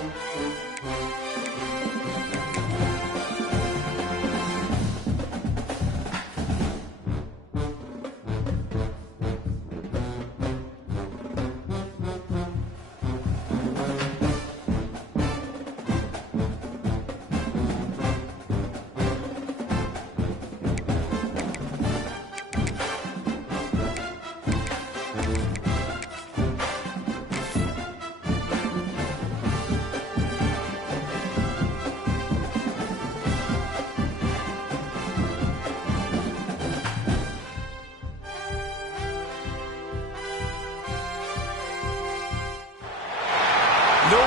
No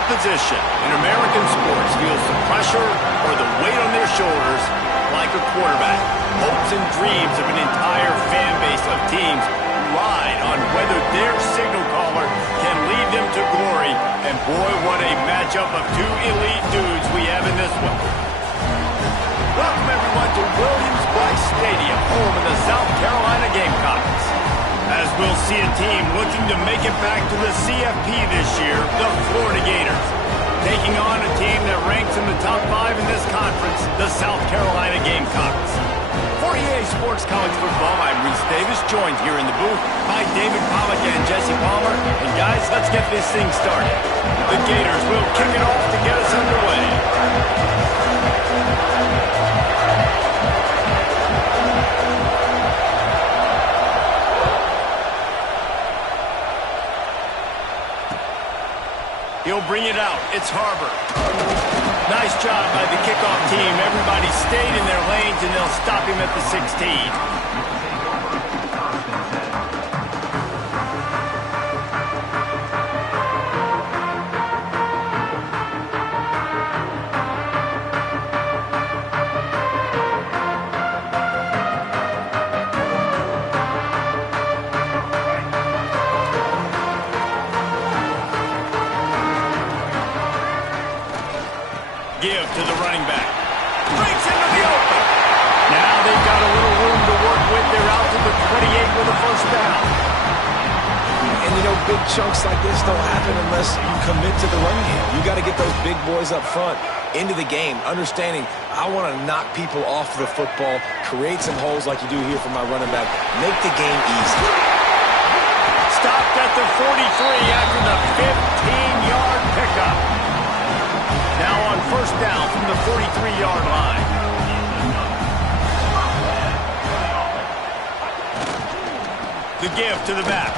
position in American sports feels the pressure or the weight on their shoulders like a quarterback. Hopes and dreams of an entire fan base of teams ride on whether their signal caller can lead them to glory. And boy, what a matchup of two elite dudes we have in this one. Welcome everyone to Williams-Brice Stadium, home of the South Carolina Gamecocks. As we'll see a team looking to make it back to the CFP this year, the Florida Gators, taking on a team that ranks in the top 5 in this conference, the South Carolina Gamecocks. For EA Sports College Football, I'm Reese Davis, joined here in the booth by David Pollack and Jesse Palmer. And guys, let's get this thing started. The Gators will kick it off to get us underway. He'll bring it out. It's Harbor. Nice job by the kickoff team. Everybody stayed in their lanes, and they'll stop him at the 16. Give to the running back. Breaks into the open. Now they've got a little room to work with. They're out to the 28 with a first down. And, you know, big chunks like this don't happen unless you commit to the run game. You got to get those big boys up front into the game, understanding I want to knock people off the football, create some holes like you do here for my running back, make the game easy. Stopped at the 43 after the 15-yard pickup. Now on first down from the 43-yard line. The give to the back.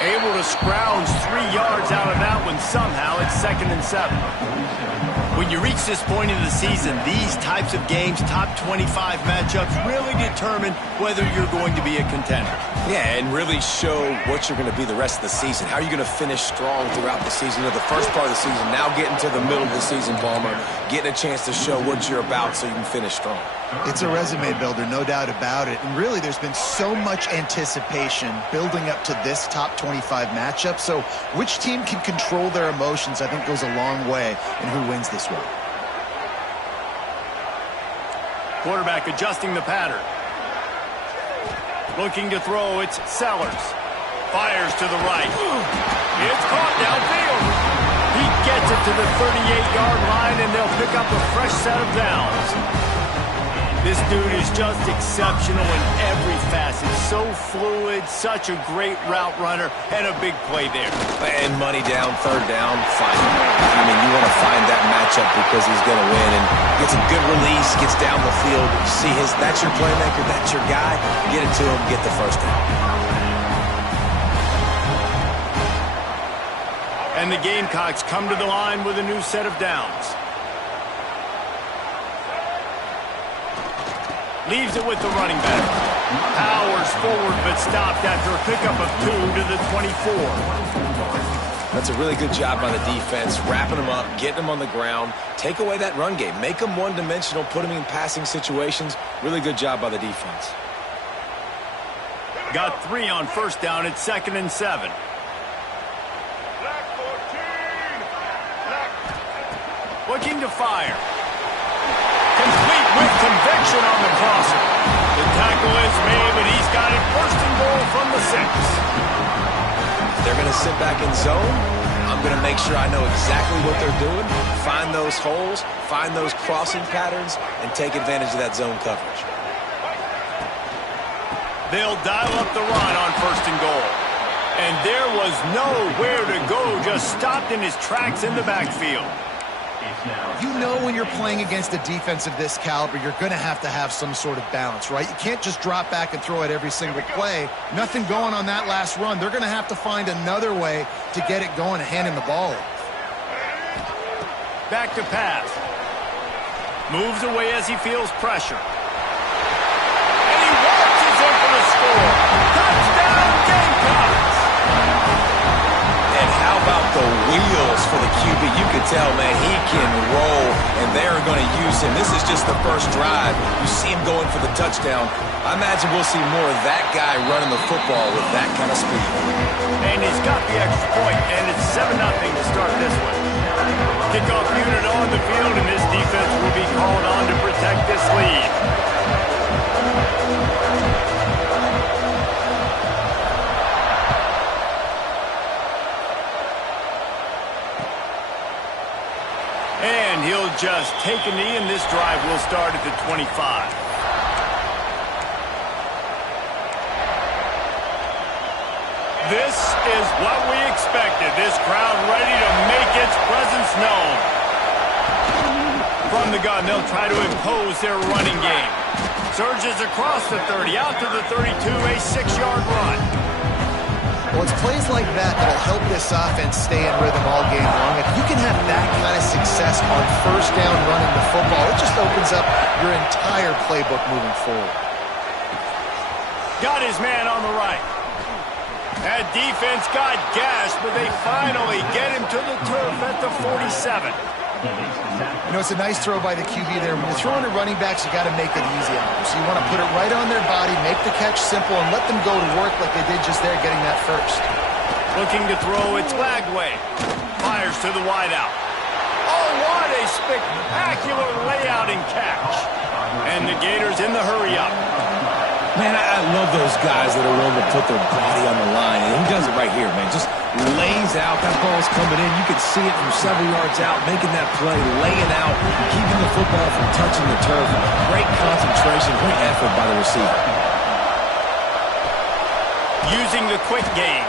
Able to scrounge 3 yards out of that one somehow. It's 2nd and 7. When you reach this point in the season, these types of games, top 25 matchups, really determine whether you're going to be a contender. Yeah, and really show what you're going to be the rest of the season. How are you going to finish strong throughout the season or the first part of the season? Now getting to the middle of the season, Palmer, getting a chance to show what you're about so you can finish strong. It's a resume builder, no doubt about it. And really, there's been so much anticipation building up to this top 25 matchup. So which team can control their emotions, I think, goes a long way in who wins this one. Quarterback adjusting the pattern. Looking to throw, it's Sellers. Fires to the right. It's caught downfield. He gets it to the 38-yard line, and they'll pick up a fresh set of downs. This dude is just exceptional in every facet. So fluid, such a great route runner, and a big play there. And money down, third down, find him. I mean, you want to find that matchup because he's going to win. And gets a good release, gets down the field. You see that's your playmaker, that's your guy. Get it to him, get the first down. And the Gamecocks come to the line with a new set of downs. Leaves it with the running back. Powers forward, but stopped after a pickup of 2 to the 24. That's a really good job by the defense, wrapping them up, getting them on the ground, take away that run game, make them one-dimensional, put them in passing situations. Really good job by the defense. Got 3 on first down. It's 2nd and 7. Looking to fire. Complete with conviction on the crosser. The tackle is made, but he's got it first and goal from the 6. They're going to sit back in zone. I'm going to make sure I know exactly what they're doing, find those holes, find those crossing patterns, and take advantage of that zone coverage. They'll dial up the run on 1st and goal. And there was nowhere to go, just stopped in his tracks in the backfield. You know when you're playing against a defense of this caliber, you're going to have some sort of balance, right? You can't just drop back and throw it every single play. Nothing going on that last run. They're going to have to find another way to get it going and hand him the ball off. Back to pass. Moves away as he feels pressure. And he watches in for the score. Touchdown, Gamecocks! And how about the wheels for the QB? You can tell, man, he can roll, and they're going to use him. This is just the first drive. You see him going for the touchdown. I imagine we'll see more of that guy running the football with that kind of speed. And he's got the extra point, and it's 7-0 to start this one. Kickoff unit on the field, and this defense will be called on to protect this lead. And he'll just take a knee, and this drive will start at the 25. This is what we expected. This crowd ready to make its presence known. From the gun, they'll try to impose their running game. Surges across the 30, out to the 32, a 6-yard run. Well, it's plays like that that'll help this offense stay in rhythm all game long. If you can have that kind of success on 1st down running the football, it just opens up your entire playbook moving forward. Got his man on the right. That defense got gashed, but they finally get him to the turf at the 47. You know, it's a nice throw by the QB there. When you're throwing to running backs, you got to make it easy on them. So you want to put it right on their body, make the catch simple, and let them go to work like they did just there, getting that first. Looking to throw, it's Lagway. Fires to the wideout. Oh, what a spectacular layout and catch. And the Gators in the hurry-up. Man, I love those guys that are willing to put their body on the line. And he does it right here, man. Just lays out. That ball's coming in. You can see it from several yards out, making that play, laying out, keeping the football from touching the turf. Great concentration, great effort by the receiver. Using the quick game.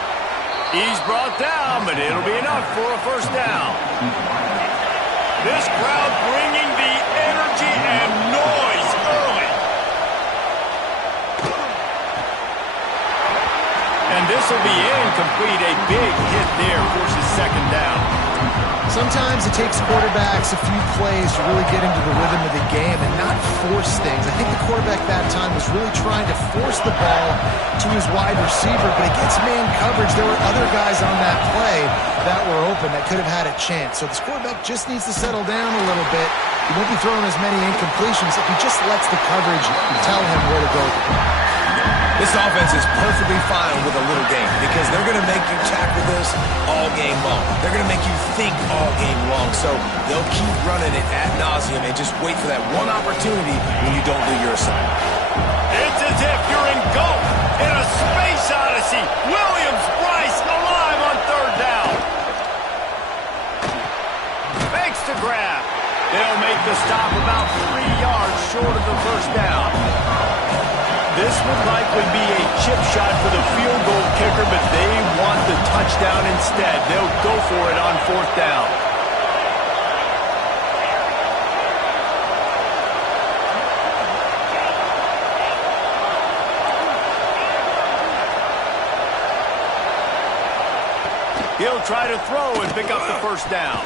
He's brought down, but it'll be enough for a 1st down. This crowd bringing the energy and noise early. And this will be incomplete. A big hit there forces 2nd down. Sometimes it takes quarterbacks a few plays to really get into the rhythm of the game and not force things. I think the quarterback that time was really trying to force the ball to his wide receiver, but against man coverage, there were other guys on that play that were open that could have had a chance. So this quarterback just needs to settle down a little bit. He won't be throwing as many incompletions if he just lets the coverage tell him where to go. This offense is perfectly fine with a little game because they're going to make you tackle this all game long. They're going to make you think all game long. So they'll keep running it ad nauseum and just wait for that one opportunity when you don't do your assignment. It's as if you're engulfed in a space odyssey. Williams-Brice alive on 3rd down. Fakes to grab. They'll make the stop about 3 yards short of the 1st down. This would likely be a chip shot for the field goal kicker, but they want the touchdown instead. They'll go for it on 4th down. He'll try to throw and pick up the 1st down.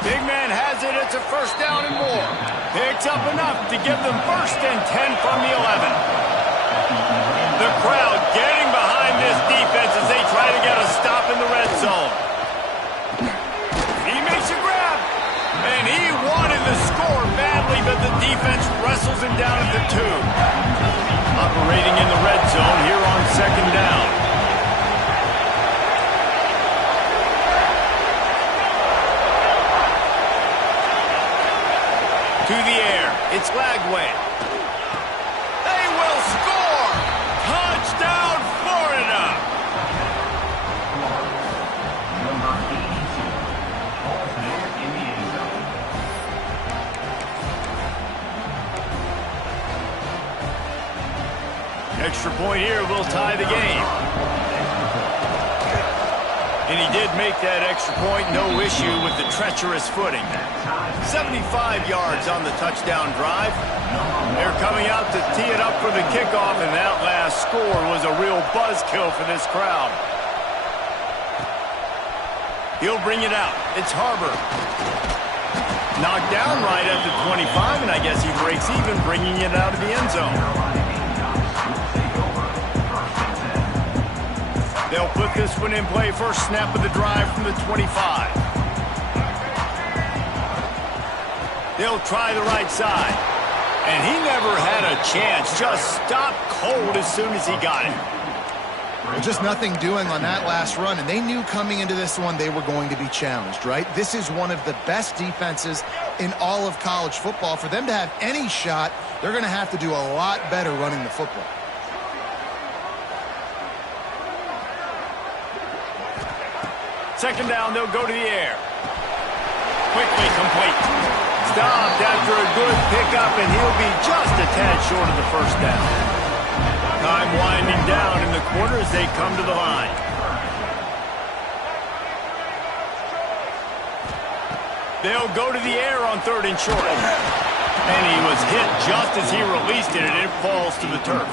Big man has it. It's a 1st down and more. Picks up enough to give them 1st and 10 from the 11. The crowd getting behind this defense as they try to get a stop in the red zone. He makes a grab, and he wanted the score badly, but the defense wrestles him down at the 2. Operating in the red zone here on 2nd down. To the air, it's Lagway. They will score! Touchdown, Florida! they'll tie the game. And he did make that extra point, no issue with the treacherous footing. 75 yards on the touchdown drive. They're coming out to tee it up for the kickoff, and that last score was a real buzzkill for this crowd. He'll bring it out. It's Harbor. Knocked down right at the 25, and I guess he breaks even, bringing it out of the end zone. They'll put this one in play. First snap of the drive from the 25. They'll try the right side. And he never had a chance. Just stopped cold as soon as he got it. Well, just nothing doing on that last run, and they knew coming into this one they were going to be challenged, right? This is one of the best defenses in all of college football. For them to have any shot, they're going to have to do a lot better running the football. Second down, they'll go to the air. Quickly complete. Stopped after a good pickup, and he'll be just a tad short of the first down. Time winding down in the corner as they come to the line. They'll go to the air on 3rd and short. And he was hit just as he released it, and it falls to the turf.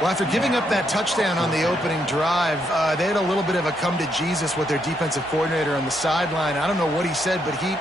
Well, after giving up that touchdown on the opening drive, they had a little bit of a come to Jesus with their defensive coordinator on the sideline. I don't know what he said, but he...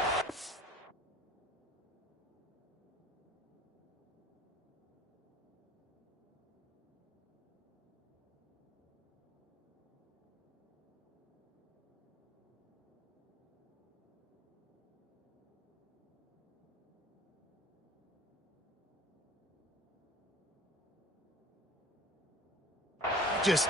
just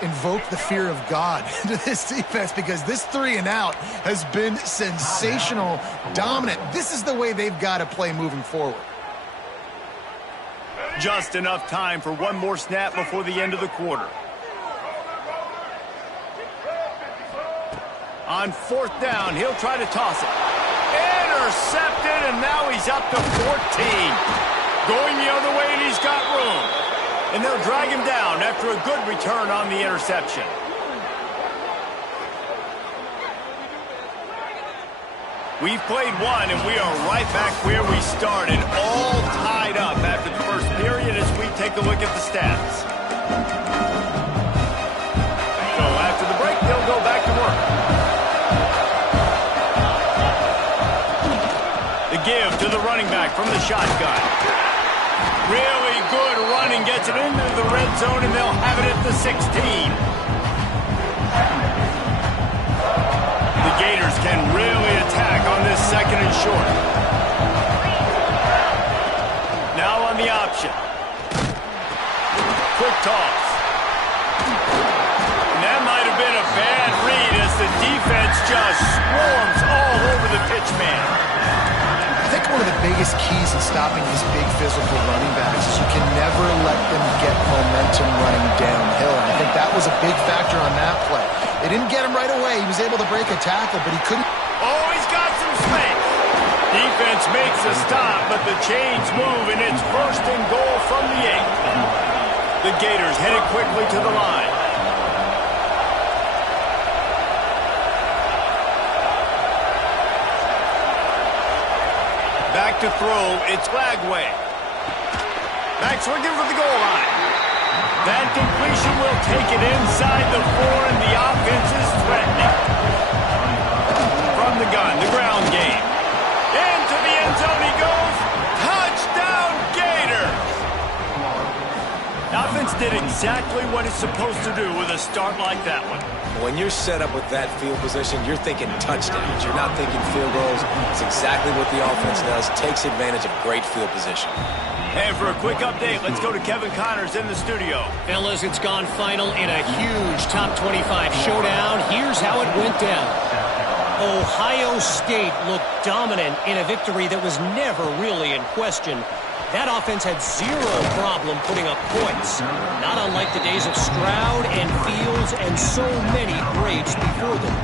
invoke the fear of God into this defense, because this 3-and-out has been sensational, dominant. This is the way they've got to play moving forward. Just enough time for one more snap before the end of the quarter. On 4th down, he'll try to toss it. Intercepted, and now he's up to 14. Going the other way, and he's got room. And they'll drag him down after a good return on the interception. We've played one, and we are right back where we started, all tied up after the first period as we take a look at the stats. So after the break, they'll go back to work. The give to the running back from the shotgun. Really good running, gets it into the red zone, and they'll have it at the 16. The Gators can really attack on this 2nd and short. Now on the option. Quick toss. And that might have been a bad read as the defense just swarms all over the pitch man. I think one of the biggest keys in stopping these big physical running backs is you can never let them get momentum running downhill. And I think that was a big factor on that play. They didn't get him right away. He was able to break a tackle, but he couldn't. Oh, he's got some space. Defense makes a stop, but the chains move, and it's 1st and goal from the 8. The Gators headed quickly to the line. Back to throw, it's Lagway. Back swinging for the goal line. That completion will take it inside the 4, and the offense is threatening. From the gun, the ground game. Into the end zone he goes. Touchdown, Gators! Offense did exactly what it's supposed to do with a start like that one. When you're set up with that field position, you're thinking touchdowns. You're not thinking field goals. It's exactly what the offense does. Takes advantage of great field position. And for a quick update, let's go to Kevin Connors in the studio. Fellas, it's gone final in a huge top 25 showdown. Here's how it went down. Ohio State looked dominant in a victory that was never really in question. That offense had zero problem putting up points. Not unlike the days of Stroud and Fields and so many greats before them.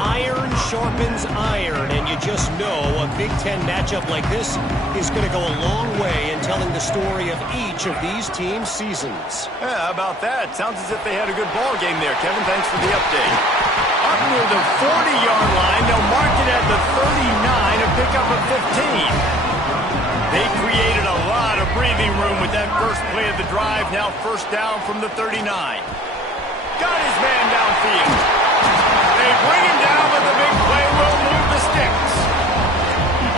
Iron sharpens iron, and you just know a Big Ten matchup like this is going to go a long way in telling the story of each of these teams' seasons. Yeah, how about that? Sounds as if they had a good ball game there, Kevin. Thanks for the update. Up near the 40-yard line, they'll mark it at the 39 and pick up a 15. They created a lot of breathing room with that first play of the drive. Now first down from the 39. Got his man downfield. They bring him down, but the big play will move the sticks.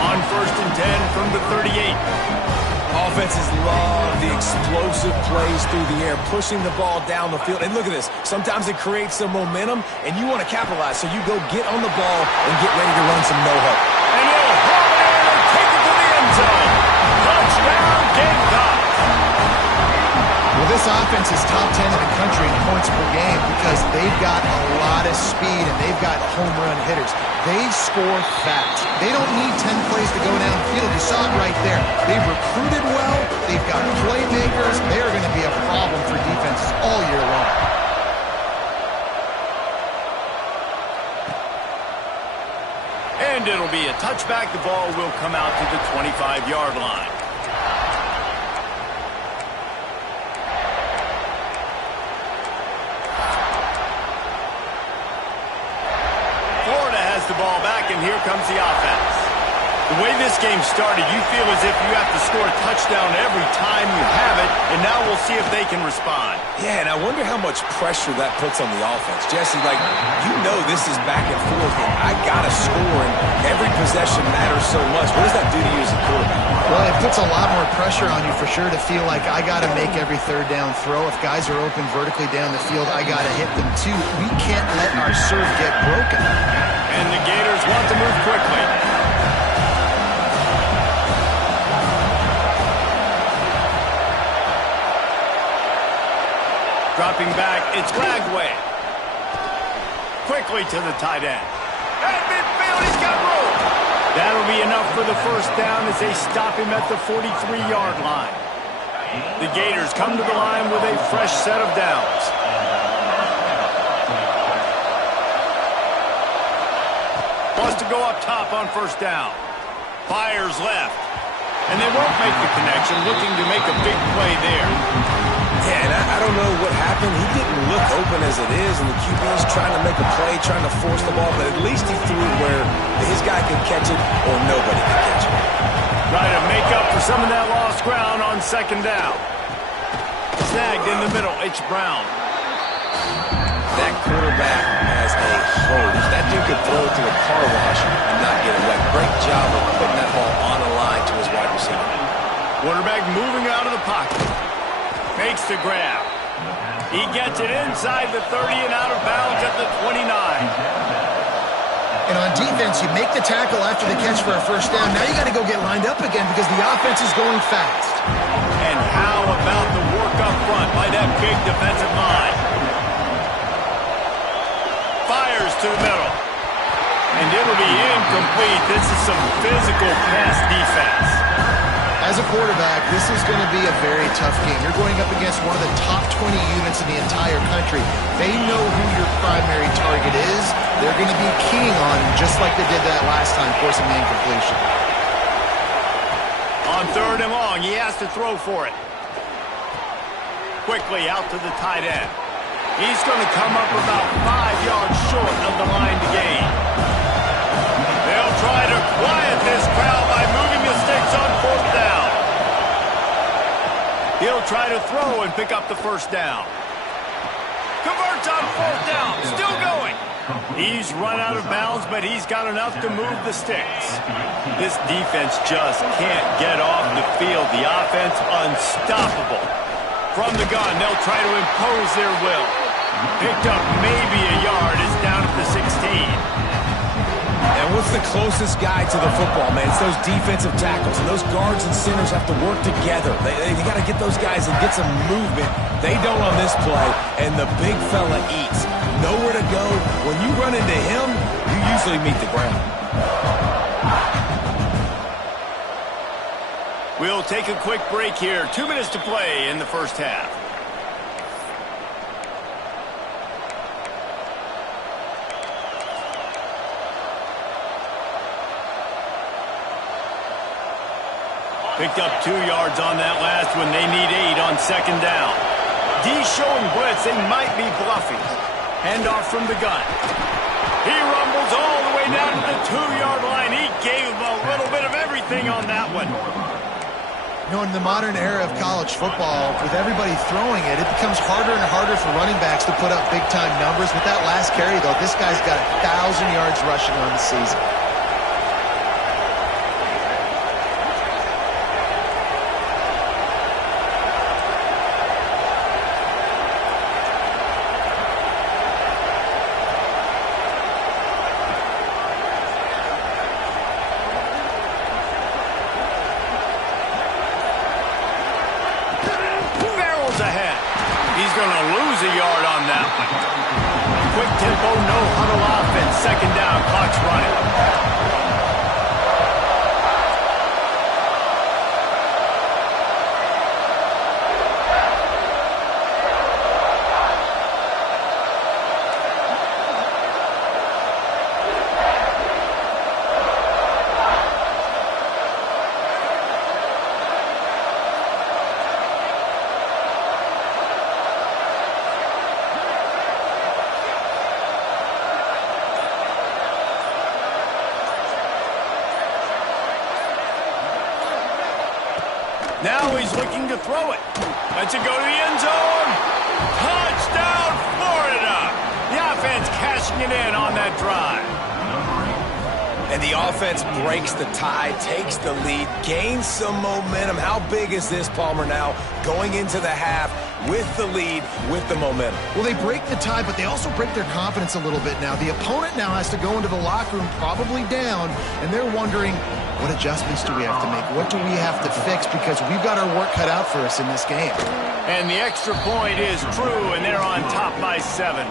On first and 10 from the 38. Offenses love the explosive plays through the air, pushing the ball down the field. And look at this. Sometimes it creates some momentum, and you want to capitalize. So you go get on the ball and get ready to run some no-huddle. And he'll haul it in and take it to the end zone. Touchdown, Gamecocks. Well, this offense is top 10 in the country in points per game because they've got a lot of speed and they've got home run hitters. They score fast. They don't need 10 plays to go downfield. You saw it right there. They've recruited well. They've got playmakers. They are going to be a problem for defenses all year long. And it'll be a touchback. The ball will come out to the 25-yard line. Florida has the ball back, and here comes the offense. The way this game started, you feel as if you have to score a touchdown every time you have it, and now we'll see if they can respond. Yeah, and I wonder how much pressure that puts on the offense. Jesse, like, you know this is back and forth, and I got to score, and every possession matters so much. What does that do to you as a quarterback? Well, it puts a lot more pressure on you for sure to feel like I got to make every third down throw. If guys are open vertically down the field, I got to hit them too. We can't let our serve get broken. And the Gators want to move quickly. Dropping back, it's Glagway. Quickly to the tight end. At midfield, he's got room. That'll be enough for the first down as they stop him at the 43-yard line. The Gators come to the line with a fresh set of downs. Wants to go up top on first down. Fires left. And they won't make the connection, looking to make a big play there. Yeah, and I don't know what happened. He didn't look open as it is, and the QB's trying to make a play, trying to force the ball, but at least he threw it where his guy could catch it or nobody could catch it. Trying to make up for some of that lost ground on second down. Snagged in the middle, it's Brown. That quarterback has a hose. That dude could throw it to a car wash and not get it wet. Great job of putting that ball on the line to his wide receiver. Quarterback moving out of the pocket. Makes the grab. He gets it inside the 30 and out of bounds at the 29. And on defense, you make the tackle after the catch for a first down. Now you got to go get lined up again because the offense is going fast. And how about the work up front by that big defensive line? Fires to the middle. And it'll be incomplete. This is some physical pass defense. As a quarterback, this is going to be a very tough game. You're going up against one of the top 20 units in the entire country. They know who your primary target is. They're going to be keying on him just like they did that last time, forcing the incompletion. On third and long, he has to throw for it. Quickly out to the tight end. He's going to come up about 5 yards short of the line to gain. They'll try to quiet this crowd by moving the sticks on fourth down. He'll try to throw and pick up the first down. Converts on fourth down, still going. He's run out of bounds, but he's got enough to move the sticks. This defense just can't get off the field. The offense unstoppable. From the gun, they'll try to impose their will. Picked up maybe a yard, is down at the 16. And what's the closest guy to the football, man? It's those defensive tackles. And those guards and centers have to work together. They got to get those guys and get some movement. They don't on this play, and the big fella eats. Nowhere to go. When you run into him, you usually meet the ground. We'll take a quick break here. 2 minutes to play in the first half. Picked up 2 yards on that last one. They need 8 on second down. D showing blitz. They might be bluffing. Handoff from the gun. He rumbles all the way down to the 2-yard line. He gave a little bit of everything on that one. You know, in the modern era of college football, with everybody throwing it, it becomes harder and harder for running backs to put up big-time numbers. With that last carry, though, this guy's got 1,000 yards rushing on the season. Ahead. He's going to lose a yard on that one. Quick tempo, no huddle offense. Second down, clock's running. Now he's looking to throw it. Lets it go to the end zone. Touchdown, Florida. The offense cashing it in on that drive. And the offense breaks the tie, takes the lead, gains some momentum. How big is this, Palmer, now going into the half with the lead, with the momentum? Well, they break the tie, but they also break their confidence a little bit now. The opponent now has to go into the locker room probably down, and they're wondering, what adjustments do we have to make? What do we have to fix? Because we've got our work cut out for us in this game. And the extra point is true, and they're on top by 7.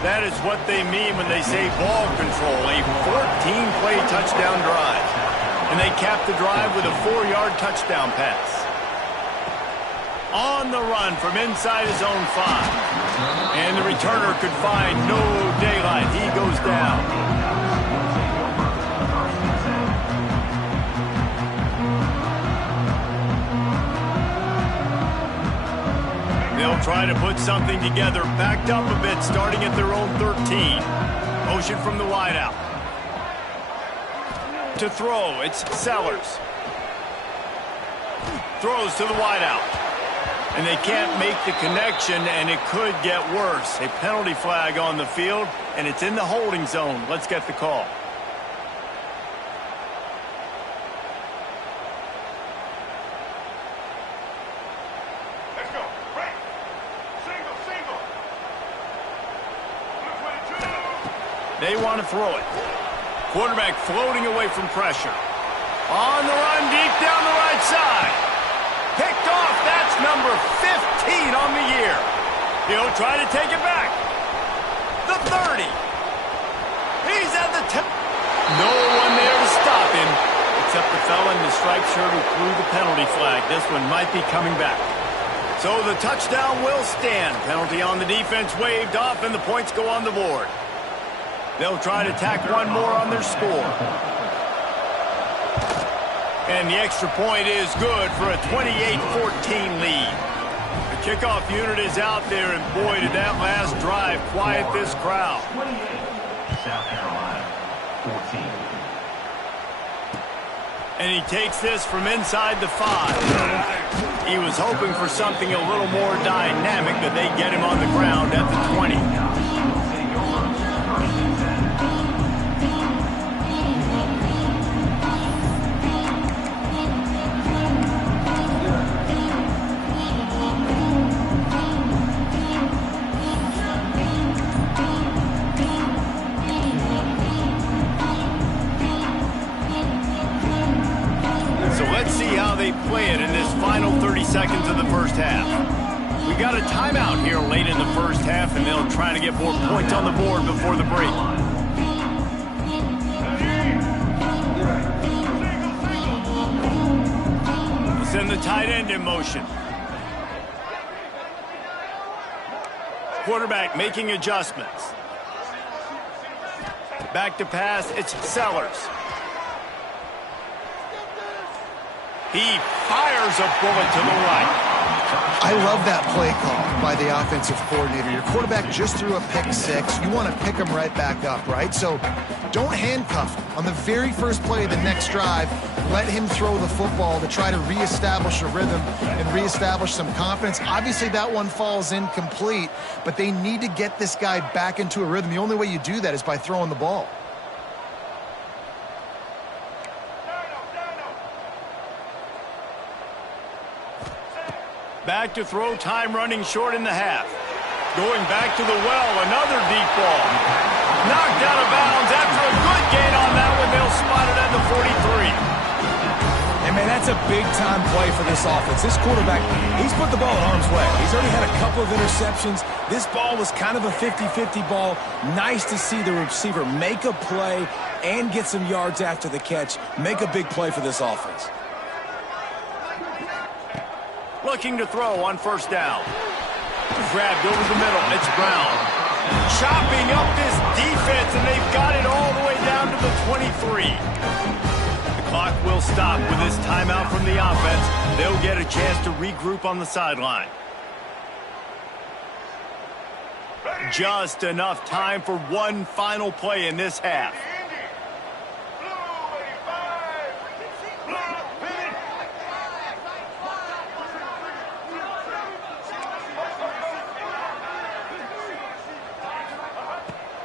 That is what they mean when they say ball control, a 14-play touchdown drive. And they cap the drive with a 4-yard touchdown pass. On the run from inside his own 5. And the returner could find no daylight. He goes down. They'll try to put something together, backed up a bit, starting at their own 13. Motion from the wideout. To throw, it's Sellers. Throws to the wideout. And they can't make the connection, and it could get worse. A penalty flag on the field, and it's in the holding zone. Let's get the call. They want to throw it. Quarterback floating away from pressure. On the run, deep down the right side. Picked off. That's number 15 on the year. He'll try to take it back. The 30. He's at the 10. No one there to stop him, except the fella in the striped shirt who threw the penalty flag. This one might be coming back. So the touchdown will stand. Penalty on the defense waved off, and the points go on the board. They'll try to tack one more on their score. And the extra point is good for a 28-14 lead. The kickoff unit is out there, and boy, did that last drive quiet this crowd. South Carolina, 14. And he takes this from inside the 5. He was hoping for something a little more dynamic, but they get him on the ground at the 20. They play it in this final 30 seconds of the first half. We got a timeout here late in the first half, and they'll try to get more points on the board before the break. Send the tight end in motion. Quarterback making adjustments. Back to pass, it's Sellers. He fires a bullet to the right. I love that play call by the offensive coordinator. Your quarterback just threw a pick six. You want to pick him right back up, right? So don't handcuff him. On the very first play of the next drive, let him throw the football to try to reestablish a rhythm and reestablish some confidence. Obviously, that one falls incomplete, but they need to get this guy back into a rhythm. The only way you do that is by throwing the ball. Back to throw, time running short in the half. Going back to the well, another deep ball. Knocked out of bounds after a good gain on that one. They'll spot it at the 43. And, man, that's a big-time play for this offense. This quarterback, he's put the ball in harm's way. He's already had a couple of interceptions. This ball was kind of a 50-50 ball. Nice to see the receiver make a play and get some yards after the catch. Make a big play for this offense. Looking to throw on first down. Grabbed over the middle. It's Brown. Chopping up this defense, and they've got it all the way down to the 23. The clock will stop with this timeout from the offense. They'll get a chance to regroup on the sideline. Just enough time for one final play in this half.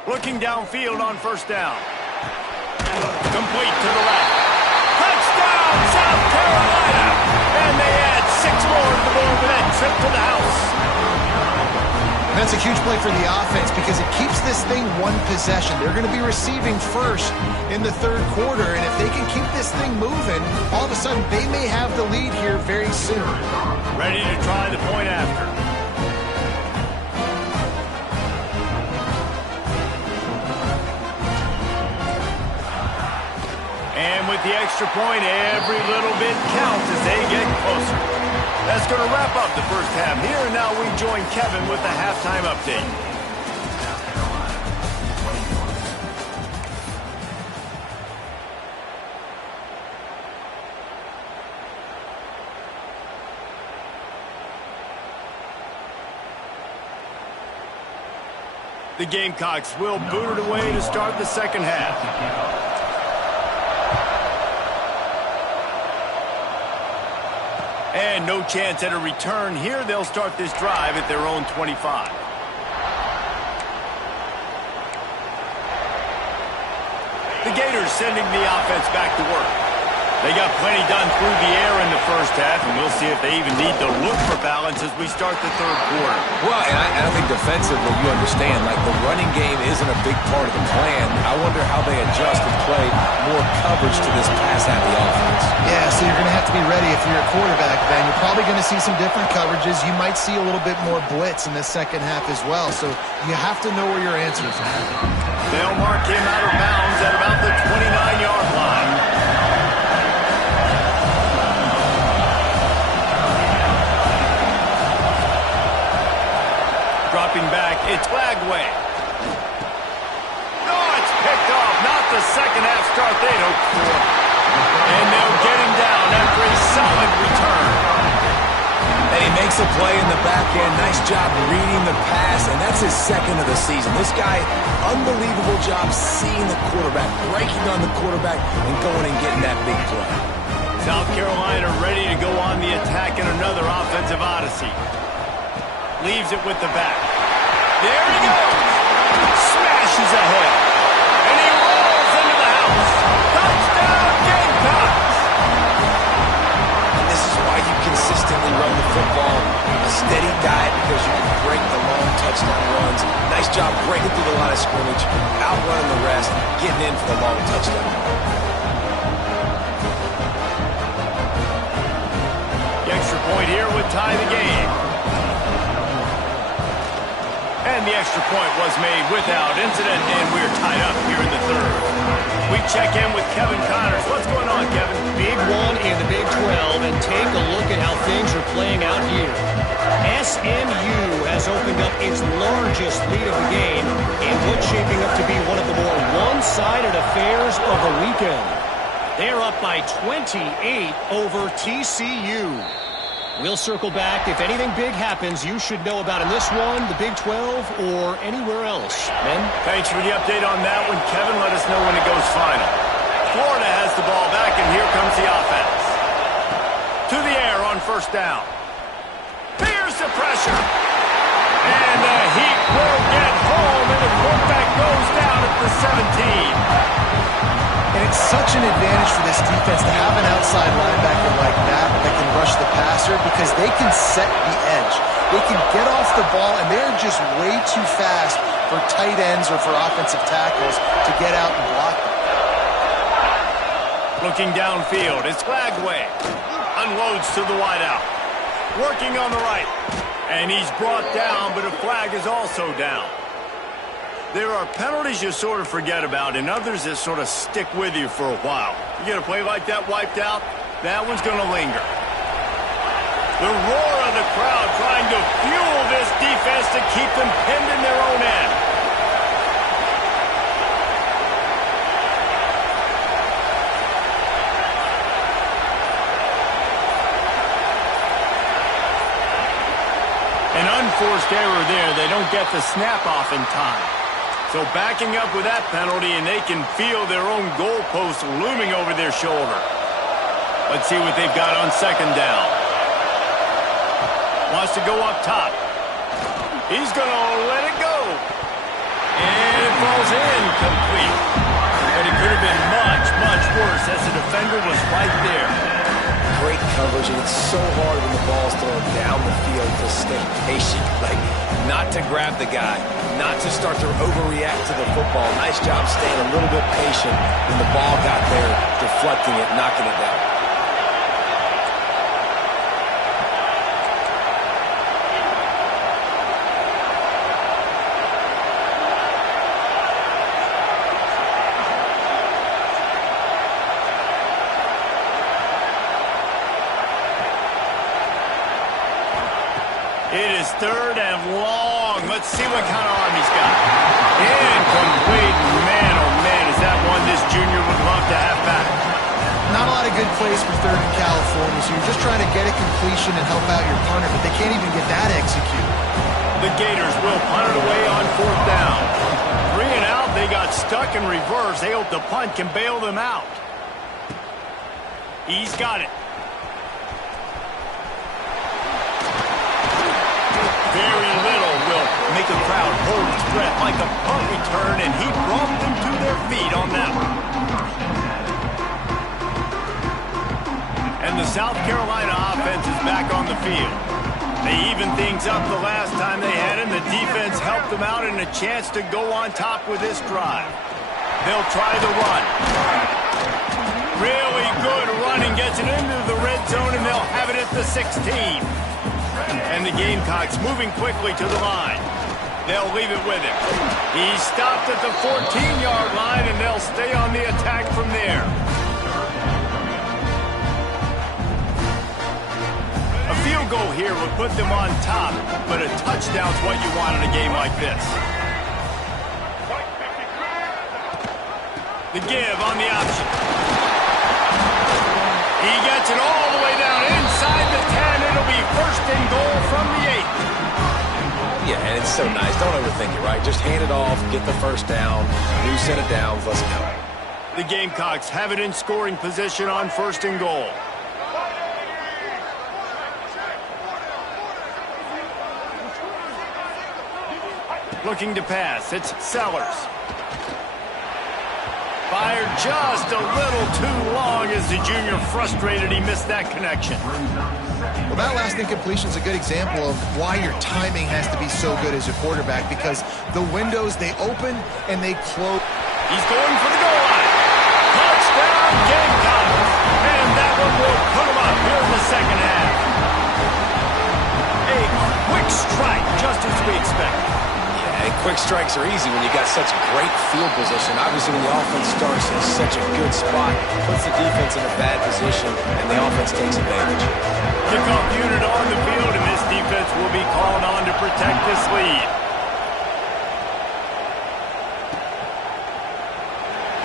Looking downfield on first down. Complete to the left. Touchdown, South Carolina! And they add 6 more to the board with that trip to the house. That's a huge play for the offense because it keeps this thing one possession. They're going to be receiving first in the third quarter, and if they can keep this thing moving, all of a sudden they may have the lead here very soon. Ready to try the point after. And with the extra point, every little bit counts as they get closer. That's going to wrap up the first half. Here and now we join Kevin with the halftime update. The Gamecocks will boot it away to start the second half. And no chance at a return here. They'll start this drive at their own 25. The Gators sending the offense back to work. They got plenty done through the air in the first half, and we'll see if they even need to look for balance as we start the third quarter. Well, and I think defensively, you understand, like the running game isn't a big part of the plan. I wonder how they adjust and play more coverage to this pass-happy offense. Yeah, so you're going to have to be ready if you're a quarterback, Ben. You're probably going to see some different coverages. You might see a little bit more blitz in the second half as well, so you have to know where your answers are. They'll mark him out of bounds at about the 29-yard line. Dropping back, it's Flagway. No, it's picked off. Not the second half start they'd hoped for. And they'll get him down after a solid return. And he makes a play in the back end. Nice job reading the pass, and that's his second of the season. This guy, unbelievable job seeing the quarterback, breaking on the quarterback, and going and getting that big play. South Carolina ready to go on the attack in another offensive odyssey. Leaves it with the back. There he goes. Smashes ahead. And he rolls into the house. Touchdown, Gamecocks. And this is why you consistently run the football. A steady diet because you can break the long touchdown runs. Nice job breaking through the line of scrimmage, outrunning the rest, getting in for the long touchdown. The extra point here would tie the game. And the extra point was made without incident, and we're tied up here in the third. We check in with Kevin Connors. What's going on, Kevin? Big one in the Big 12, and take a look at how things are playing out here. SMU has opened up its largest lead of the game in what's shaping up to be one of the more one-sided affairs of the weekend. They're up by 28 over TCU. We'll circle back. If anything big happens, you should know about in this one, the Big 12, or anywhere else. Ben? Thanks for the update on that one, Kevin. Let us know when it goes final. Florida has the ball back, and here comes the offense. To the air on first down. Here's the pressure. And the heat will get home, and the quarterback goes down at the 17. And it's such an advantage for this defense to have an outside linebacker like that can rush the passer because they can set the edge. They can get off the ball, and they're just way too fast for tight ends or for offensive tackles to get out and block them. Looking downfield, it's Glagway. Unloads to the wideout. Working on the right. And he's brought down, but a flag is also down. There are penalties you sort of forget about and others that sort of stick with you for a while. You get a play like that wiped out, that one's going to linger. The roar of the crowd trying to fuel this defense to keep them pinned in their own end. An unforced error there. They don't get the snap off in time. So backing up with that penalty, and they can feel their own goalpost looming over their shoulder. Let's see what they've got on second down. Wants to go up top. He's going to let it go. And it falls in complete. But it could have been much, much worse as the defender was right there. Great coverage, and it's so hard when the ball's thrown down the field to stay patient. Like, not to grab the guy, not to start to overreact to the football. Nice job staying a little bit patient when the ball got there, deflecting it, knocking it down. It is third and long. Let's see what kind of arm he's got. Incomplete. Man, oh man, is that one this junior would love to have back. Not a lot of good plays for third in California, so you're just trying to get a completion and help out your punter, but they can't even get that executed. The Gators will punt it away on fourth down. 3 and out, they got stuck in reverse. They hope the punt can bail them out. He's got it. Very little will make a crowd hold its breath like a punt return, and he brought them to their feet on that one. And the South Carolina offense is back on the field. They evened things up the last time they had him. The defense helped them out and a chance to go on top with this drive. They'll try the run. Really good running, gets it into the red zone, and they'll have it at the 16. And the Gamecocks moving quickly to the line. They'll leave it with him. He's stopped at the 14-yard line, and they'll stay on the attack from there. A field goal here would put them on top, but a touchdown's what you want in a game like this. The give on the option. He gets it all the way down inside the 10. It'll be first and goal from the 8. Yeah, and it's so nice. Don't overthink it, right? Just hand it off, get the first down, new set of downs, let's go. The Gamecocks have it in scoring position on first and goal. Looking to pass, it's Sellers. Fired just a little too long as the junior frustrated he missed that connection. Well, that last incompletion is a good example of why your timing has to be so good as a quarterback, because the windows, they open and they close. He's going for the goal line. Touchdown, Gamecocks. And that one will put him up here in the second half. A quick strike, just as we expected. Yeah, And quick strikes are easy when you got such great field position. Obviously, when the offense starts in such a good spot, puts the defense in a bad position, and the offense takes advantage. Kickoff unit on the field, and this defense will be called on to protect this lead.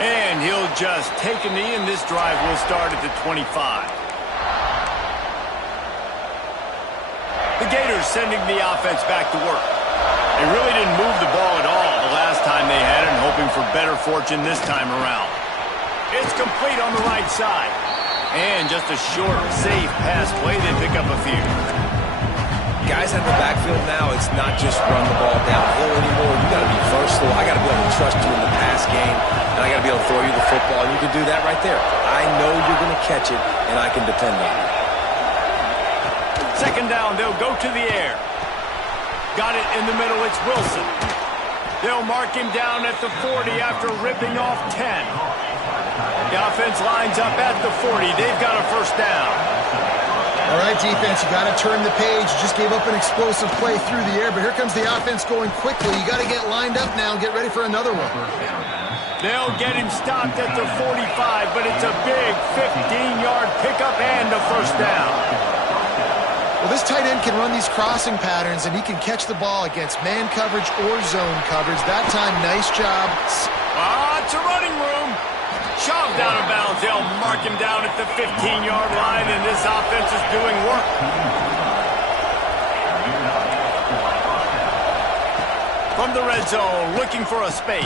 And he'll just take a knee, and this drive will start at the 25. The Gators sending the offense back to work. They really didn't move the ball at all the last time they had it, and hoping for better fortune this time around. It's complete on the right side. And just a short, safe pass play. They pick up a few. Guys out of the backfield now, it's not just run the ball downhill anymore. You got to be versatile. I got to be able to trust you in the pass game, and I got to be able to throw you the football, and you can do that right there. I know you're going to catch it, and I can depend on it. Second down, they'll go to the air. Got it in the middle, it's Wilson. They'll mark him down at the 40 after ripping off 10. The offense lines up at the 40. They've got a first down. All right, defense, you got to turn the page. You just gave up an explosive play through the air, but here comes the offense going quickly. You got to get lined up now and get ready for another one. They'll get him stopped at the 45, but it's a big 15-yard pickup and a first down. Well, this tight end can run these crossing patterns, and he can catch the ball against man coverage or zone coverage. That time, nice job. It's a running room. Shoved out of bounds. They'll mark him down at the 15-yard line, and this offense is doing work. From the red zone, looking for a space.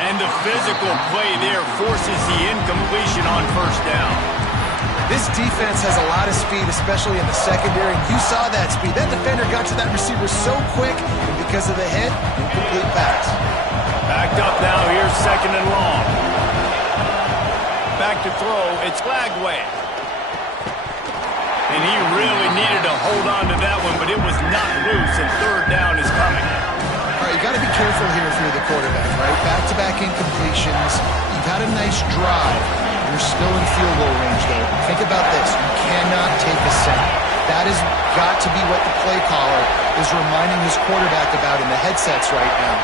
And the physical play there forces the incompletion on first down. This defense has a lot of speed, especially in the secondary. You saw that speed. That defender got to that receiver so quick, and because of the hit, incomplete pass. Backed up now. Here's second and long. Back to throw. It's Lagway. And he really needed to hold on to that one, but it was not loose, and third down is coming. All right, you got to be careful here if you're the quarterback, right? Back-to-back incompletions. You've had a nice drive. You're still in field goal range, though. Think about this. You cannot take a sack. That has got to be what the play caller is reminding his quarterback about in the headsets right now.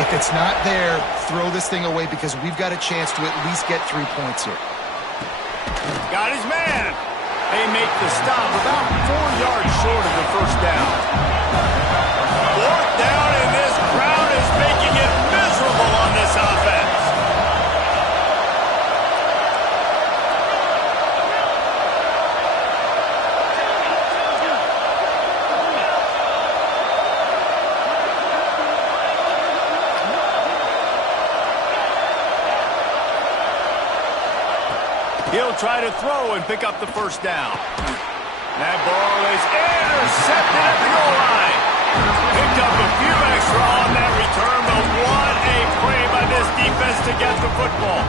If it's not there, throw this thing away because we've got a chance to at least get 3 points here. Got his man. They make the stop about 4 yards short of the first down. Fourth down, and this crowd is making it miserable on this offense. He'll try to throw and pick up the first down. That ball is intercepted at the goal line. Picked up a few extra on that return, but what a play by this defense to get the football.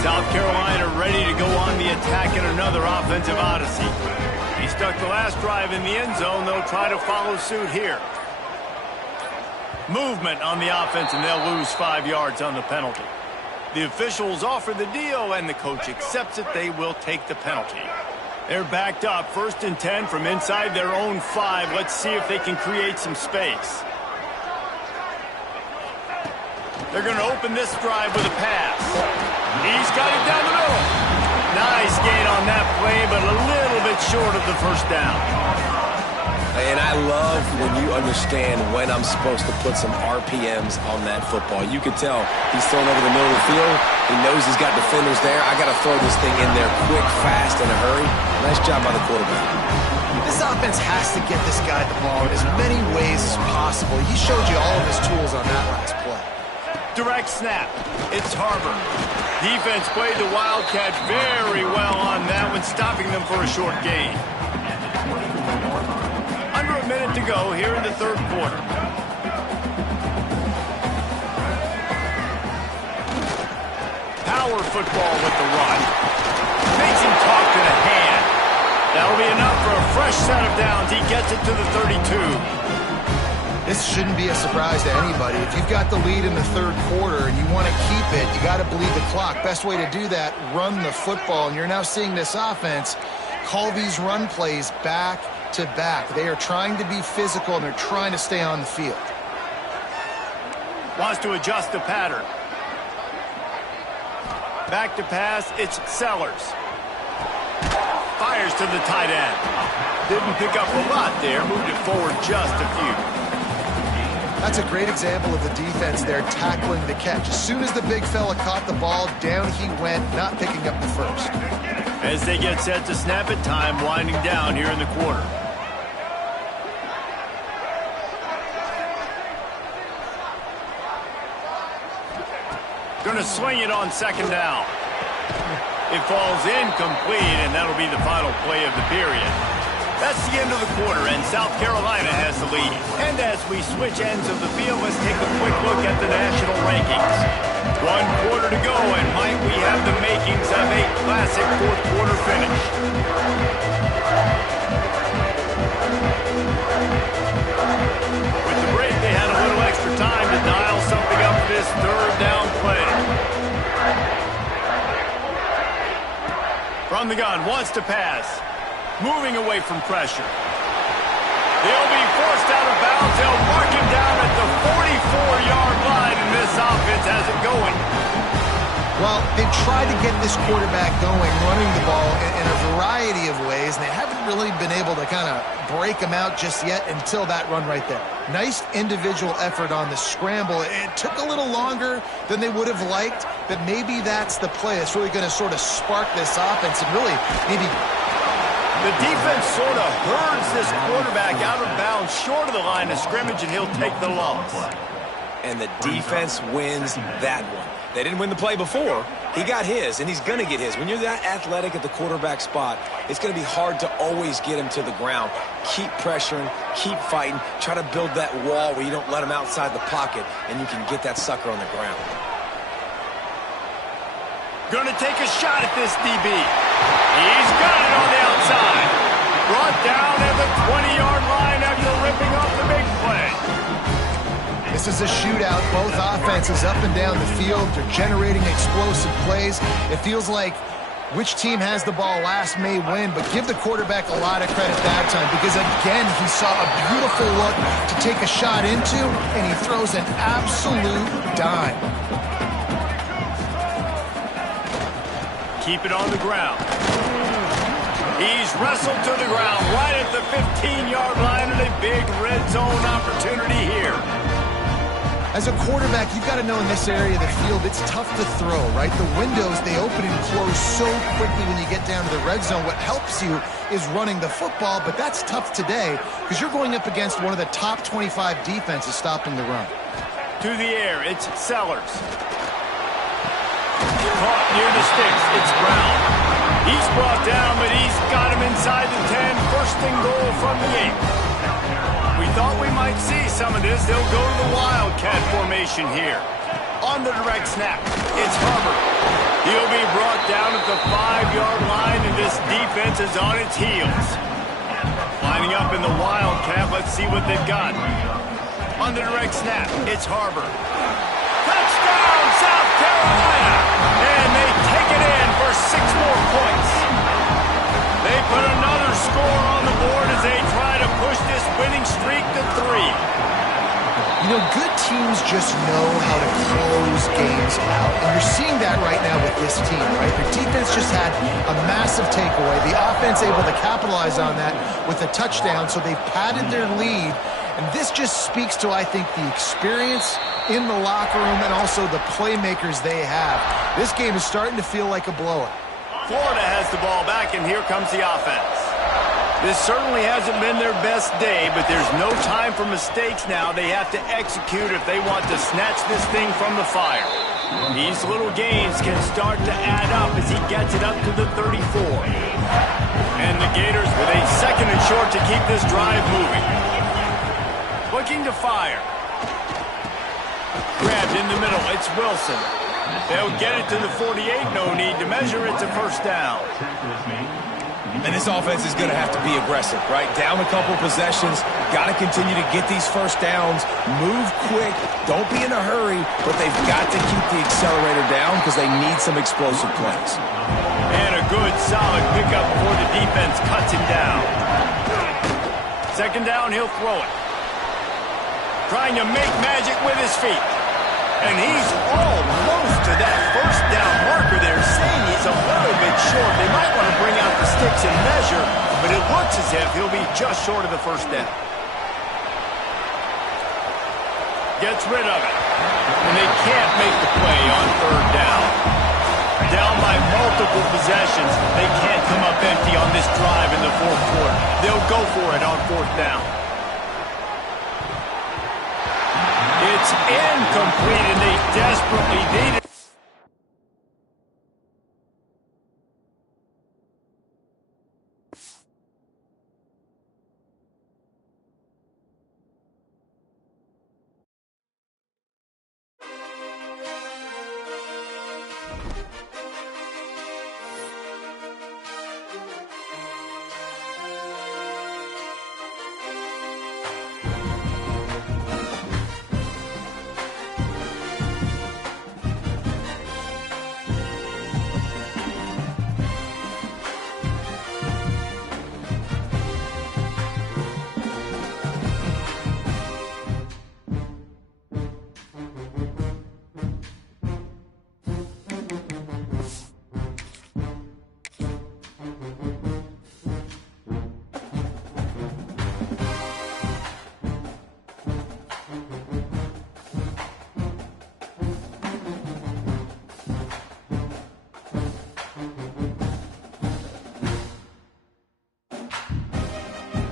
South Carolina ready to go on the attack in another offensive odyssey. He stuck the last drive in the end zone. They'll try to follow suit here. Movement on the offense, and they'll lose 5 yards on the penalty. The officials offer the deal, and the coach accepts it. They will take the penalty. They're backed up, 1st and 10 from inside their own 5. Let's see if they can create some space. They're going to open this drive with a pass. He's got it down the middle. Nice gain on that play, but a little bit short of the first down. And I love when you understand when I'm supposed to put some RPMs on that football. You can tell he's throwing over the middle of the field. He knows he's got defenders there. I got to throw this thing in there quick, fast, in a hurry. Nice job by the quarterback. This offense has to get this guy the ball in as many ways as possible. He showed you all of his tools on that last play. Direct snap. It's Harbor. Defense played the Wildcat very well on that one, stopping them for a short gain. Under a minute to go here in the third quarter. Power football with the run. Makes him talk to the hand. That'll be enough for a fresh set of downs. He gets it to the 32. This shouldn't be a surprise to anybody. If you've got the lead in the third quarter and you want to keep it, you got to bleed the clock. Best way to do that, run the football. And you're now seeing this offense call these run plays back to back. They are trying to be physical, and they're trying to stay on the field. Wants to adjust the pattern. Back to pass, it's Sellers. Fires to the tight end. Didn't pick up a lot there, moved it forward just a few. That's a great example of the defense there tackling the catch. As soon as the big fella caught the ball, down he went, not picking up the first. As they get set to snap it, time winding down here in the quarter. Gonna swing it on second down. It falls incomplete, and that'll be the final play of the period. That's the end of the quarter, and South Carolina has the lead. And as we switch ends of the field, let's take a quick look at the national rankings. 1 quarter to go, and might we have the makings of a classic fourth quarter finish. With the break, they had a little extra time to dial something up for this third down play. From the gun, wants to pass. Moving away from pressure. They'll be forced out of bounds. They'll mark him down at the 44-yard line, and this offense has it going. Well, they tried to get this quarterback going, running the ball in a variety of ways, and they haven't really been able to kind of break him out just yet until that run right there. Nice individual effort on the scramble. It took a little longer than they would have liked, but maybe that's the play that's really going to sort of spark this offense and really maybe... The defense sort of herds this quarterback out of bounds short of the line of scrimmage, and he'll take the loss. And the defense wins that one. They didn't win the play before. He got his, and he's going to get his. When you're that athletic at the quarterback spot, it's going to be hard to always get him to the ground. Keep pressuring, keep fighting, try to build that wall where you don't let him outside the pocket, and you can get that sucker on the ground. Gonna take a shot at this DB. He's got it on the outside. Brought down at the 20-yard line after ripping off the big play. This is a shootout. Both offenses up and down the field. They're generating explosive plays. It feels like which team has the ball last may win, but give the quarterback a lot of credit that time because, again, he saw a beautiful look to take a shot into, and he throws an absolute dime. Keep it on the ground. He's wrestled to the ground right at the 15-yard line, and a big red zone opportunity here. As a quarterback, you've got to know in this area of the field, it's tough to throw, right? The windows, they open and close so quickly when you get down to the red zone. What helps you is running the football, but that's tough today because you're going up against one of the top 25 defenses stopping the run. To the air, it's Sellers. Caught near the sticks, it's Brown. He's brought down, but he's got him inside the 10. First and goal from the 8. We thought we might see some of this. They'll go to the Wildcat formation here. On the direct snap, it's Hubbard. He'll be brought down at the 5-yard line, and this defense is on its heels. Lining up in the Wildcat, let's see what they've got. On the direct snap, it's Harbor. Touchdown, South Carolina! And they take it in for 6 more points. They put another score on the board as they try to push this winning streak to 3. You know, good teams just know how to close games out. And you're seeing that right now with this team, right? The defense just had a massive takeaway. The offense able to capitalize on that with a touchdown, so they've padded their lead. And this just speaks to, I think, the experience in the locker room and also the playmakers they have. This game is starting to feel like a blowout. Florida has the ball back, and here comes the offense. This certainly hasn't been their best day, but there's no time for mistakes now. They have to execute if they want to snatch this thing from the fire. These little gains can start to add up as he gets it up to the 34. And the Gators with a second and short to keep this drive moving. Looking to fire. Grabbed in the middle, it's Wilson. They'll get it to the 48, no need to measure, it's a first down. And this offense is going to have to be aggressive, right? Down a couple possessions, got to continue to get these first downs, move quick, don't be in a hurry, but they've got to keep the accelerator down because they need some explosive plays. And a good, solid pickup before the defense cuts him down. Second down, he'll throw it. Trying to make magic with his feet. And he's almost to that first down marker there, saying he's a little bit short. They might want to bring out the sticks and measure, but it looks as if he'll be just short of the first down. Gets rid of it. And they can't make the play on third down. Down by multiple possessions, they can't come up empty on this drive in the fourth quarter. They'll go for it on fourth down. It's incomplete, and they desperately needed